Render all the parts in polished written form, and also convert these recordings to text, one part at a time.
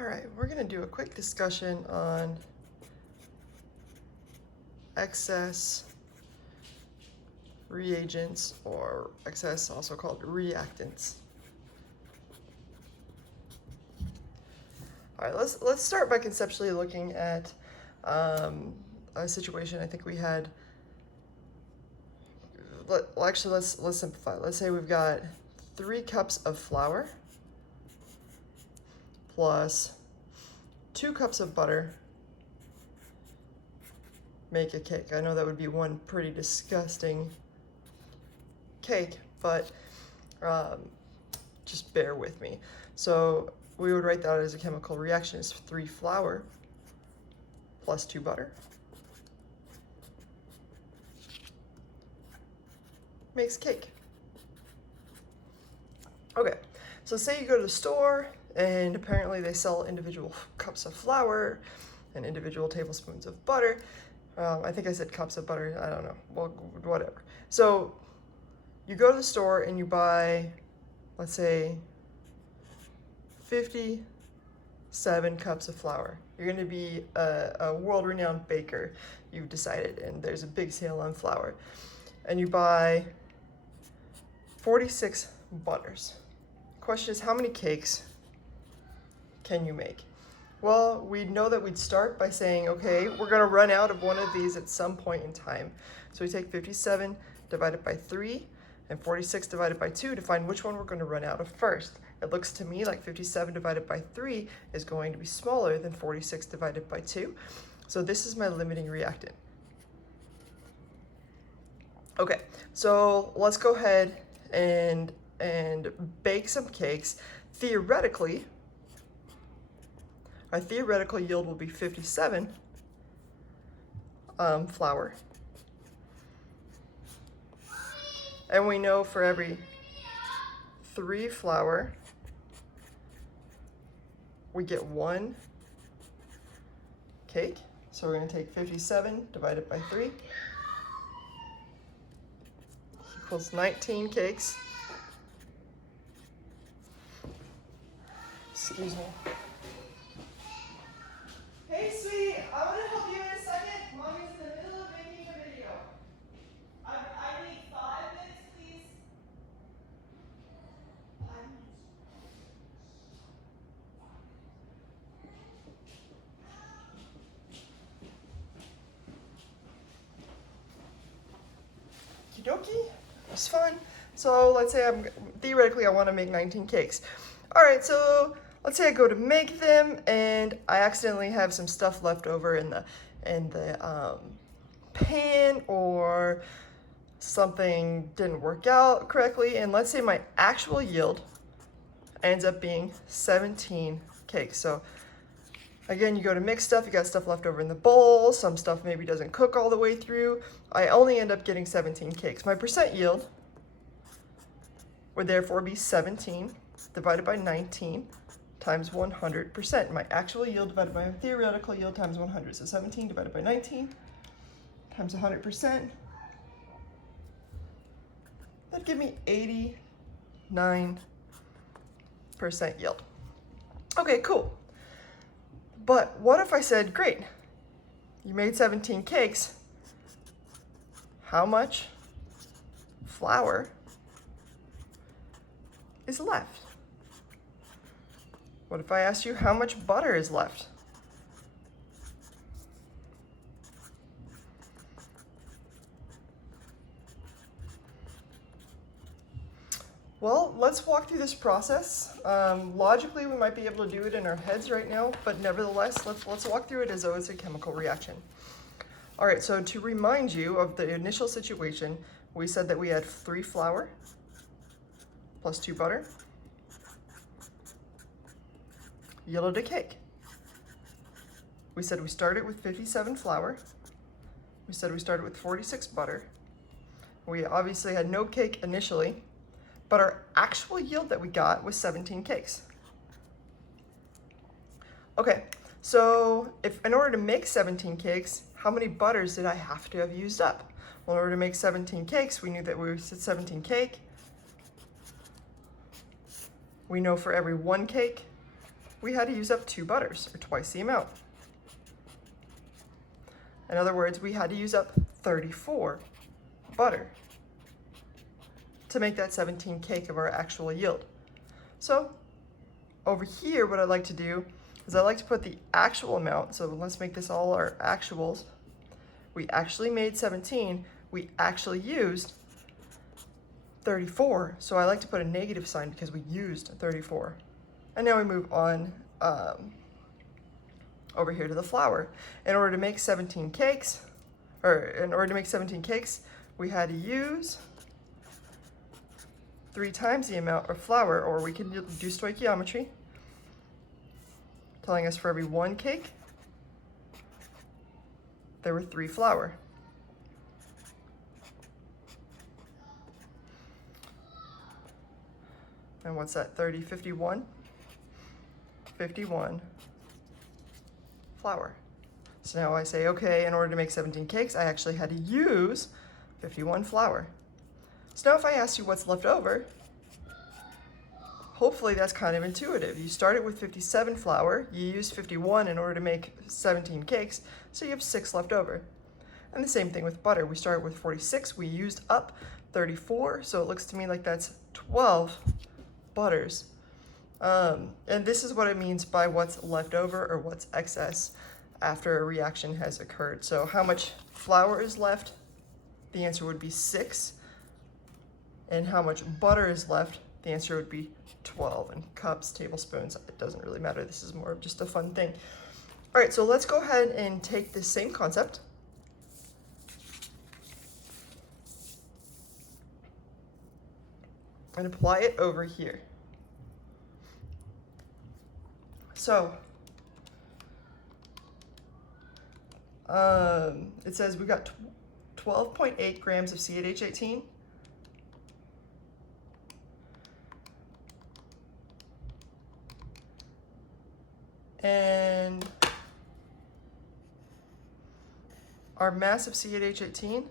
All right, we're going to do a quick discussion on excess reagents, or excess also called reactants. All right, let's start by conceptually looking at a situation. I think we had. Let's simplify. Let's say we've got 3 cups of flour plus 2 cups of butter make a cake. I know that would be one pretty disgusting cake, but just bear with me. So we would write that as a chemical reaction as 3 flour plus 2 butter makes cake. Okay, so say you go to the store and apparently they sell individual cups of flour and individual tablespoons of butter. I think I said cups of butter, I don't know, well, whatever. So you go to the store and you buy, let's say, 57 cups of flour. You're going to be a world-renowned baker, you've decided, and there's a big sale on flour. And you buy 46 butters. Question is, how many cakes can you make? Well, we know that we'd start by saying, okay, we're going to run out of one of these at some point in time. So we take 57 divided by 3 and 46 divided by 2 to find which one we're going to run out of first. It looks to me like 57 divided by 3 is going to be smaller than 46 divided by 2. So this is my limiting reactant. Okay, so let's go ahead and bake some cakes. Theoretically, our theoretical yield will be 57 flour. And we know for every 3 flour, we get 1 cake. So we're going to take 57 divided by 3 equals 19 cakes. Excuse me. Hey, sweetie, I want to help you in a second. Mommy's in the middle of making a video. I need 5 minutes, please. 5 minutes. Okie dokie. That's fun. So let's say theoretically I want to make 19 cakes. All right, so let's say I go to make them and I accidentally have some stuff left over in the pan, or something didn't work out correctly, and let's say my actual yield ends up being 17 cakes. So again, you go to mix stuff, you got stuff left over in the bowl, some stuff maybe doesn't cook all the way through. I only end up getting 17 cakes. My percent yield would therefore be 17 divided by 19 times 100%. My actual yield divided by my theoretical yield times 100. So 17 divided by 19 times 100%. That'd give me 89% yield. Okay, cool. But what if I said, great, you made 17 cakes. How much flour is left? What if I asked you how much butter is left? Well, let's walk through this process. Logically, we might be able to do it in our heads right now, but nevertheless, let's walk through it as though it's a chemical reaction. All right, so to remind you of the initial situation, we said that we had 3 flour plus 2 butter yielded a cake. We said we started with 57 flour. We said we started with 46 butter. We obviously had no cake initially, but our actual yield that we got was 17 cakes. Okay, so if in order to make 17 cakes, how many butters did I have to have used up? Well, in order to make 17 cakes, we knew that we said 17 cake. We know for every 1 cake, we had to use up 2 butters, or twice the amount. In other words, we had to use up 34 butter to make that 17 cake of our actual yield. So over here, what I like to do is I like to put the actual amount. So let's make this all our actuals. We actually made 17. We actually used 34. So I like to put a negative sign because we used 34. And now we move on over here to the flour. In order to make 17 cakes, we had to use 3 times the amount of flour, or we can do stoichiometry, telling us for every 1 cake, there were 3 flour. And what's that? 30, 51? 51 flour. So now I say, okay, in order to make 17 cakes, I actually had to use 51 flour. So now if I ask you what's left over, hopefully that's kind of intuitive. You started with 57 flour, you used 51 in order to make 17 cakes, so you have 6 left over. And the same thing with butter. We started with 46, we used up 34, so it looks to me like that's 12 butters. And this is what it means by what's left over or what's excess after a reaction has occurred. So how much flour is left? The answer would be 6. And how much butter is left? The answer would be 12. And cups, tablespoons, it doesn't really matter. This is more of just a fun thing. All right, so let's go ahead and take this same concept and apply it over here. So it says we got 12.8 grams of CH18. And our mass of CH18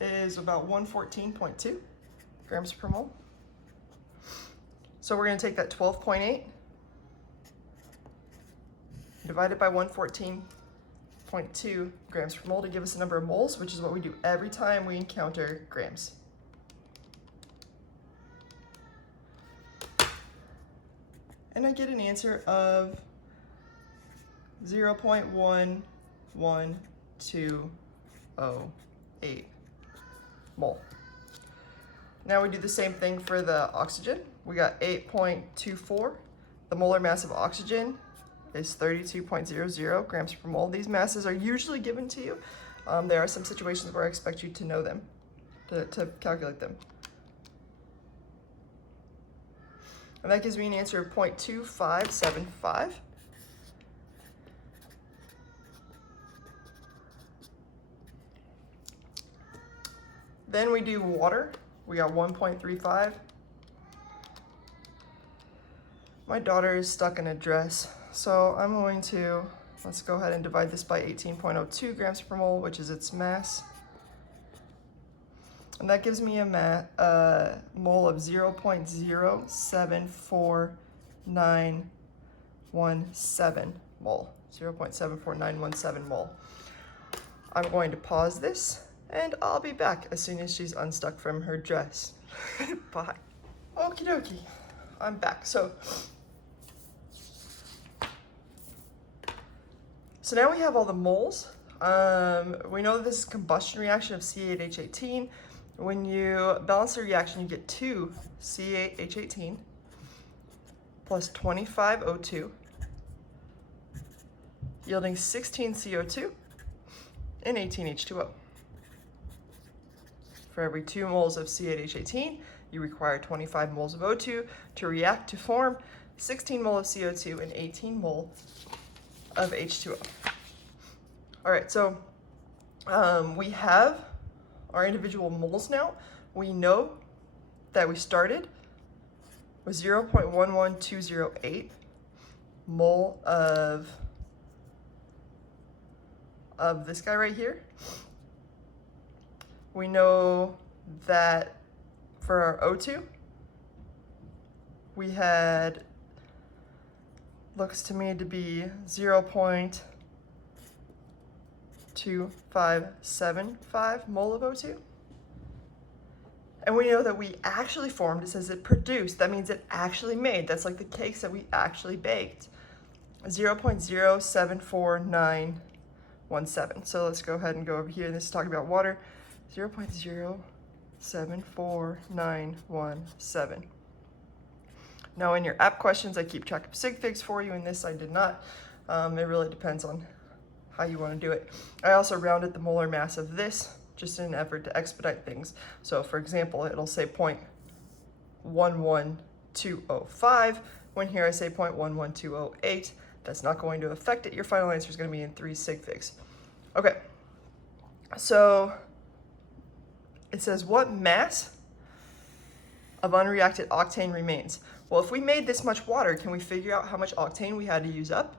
is about 114.2 grams per mole. So we're going to take that 12.8, divide it by 114.2 grams per mole to give us a number of moles, which is what we do every time we encounter grams. And I get an answer of 0.11208 mole. Now we do the same thing for the oxygen. We got 8.24. The molar mass of oxygen is 32.00 grams per mole. These masses are usually given to you. There are some situations where I expect you to know them, to calculate them. And that gives me an answer of 0.2575. Then we do water. We got 1.35. My daughter is stuck in a dress, so I'm going to, let's go ahead and divide this by 18.02 grams per mole, which is its mass. And that gives me a mole of 0.0749117 mole. 0.74917 mole. I'm going to pause this, and I'll be back as soon as she's unstuck from her dress. Bye. Okie dokie, I'm back. So now we have all the moles. We know that this is a combustion reaction of CH18. When you balance the reaction, you get 2 CH18 plus 25 O2, yielding 16 CO2 and 18 H2O. For every 2 moles of CH18, you require 25 moles of O2 to react to form 16 mole of CO2 and 18 mole of H2O. All right, so we have our individual moles now. We know that we started with 0.11208 mole of this guy right here. We know that for our O2, we had, looks to me to be 0.2575 mole of O2. And we know that we actually formed, it says it produced, that means it actually made, that's like the cakes that we actually baked, 0.074917. So let's go ahead and go over here, and this is talking about water, 0.074917. Now in your app questions, I keep track of sig figs for you. In this, I did not. It really depends on how you want to do it. I also rounded the molar mass of this just in an effort to expedite things. So for example, it'll say 0.11205, when here I say 0.11208. That's not going to affect it. Your final answer is going to be in 3 sig figs. Okay, so it says what mass of unreacted octane remains? Well, if we made this much water, can we figure out how much octane we had to use up?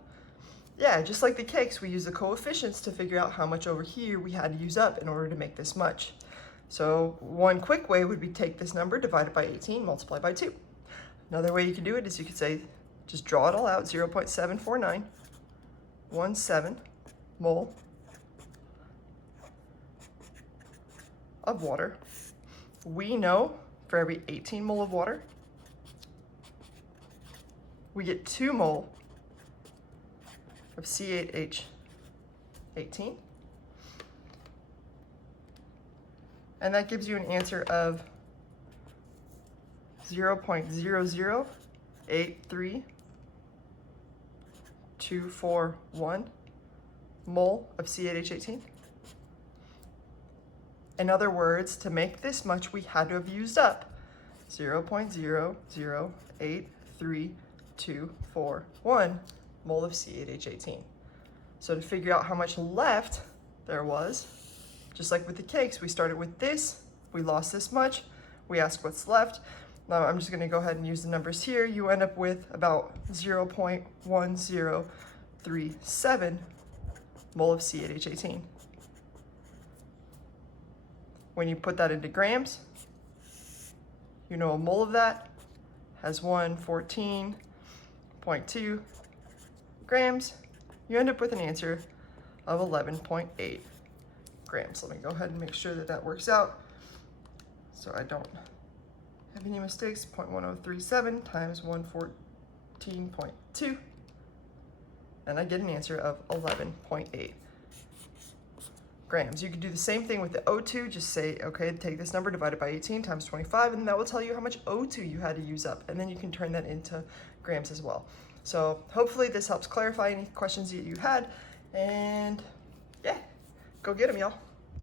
Yeah, just like the cakes, we use the coefficients to figure out how much over here we had to use up in order to make this much. So one quick way would be take this number, divide it by 18, multiply by 2. Another way you can do it is you could say, just draw it all out, 0.74917 mole of water. We know for every 18 mole of water, we get 2 mole of C8H18. And that gives you an answer of 0.0083241 mole of C8H18. In other words, to make this much, we had to have used up 0.0083241 mole of C8H18. So to figure out how much left there was, just like with the cakes, we started with this, we lost this much, we asked what's left. Now I'm just going to go ahead and use the numbers here. You end up with about 0.1037 mole of C8H18. When you put that into grams, you know a mole of that has 114.2 grams. You end up with an answer of 11.8 grams. Let me go ahead and make sure that that works out so I don't have any mistakes. 0.1037 times 114.2, and I get an answer of 11.8 grams. You could do the same thing with the O2, just say, okay, take this number, divide it by 18 times 25, and that will tell you how much O2 you had to use up, and then you can turn that into grams as well. So hopefully this helps clarify any questions that you had, and yeah, go get them, y'all.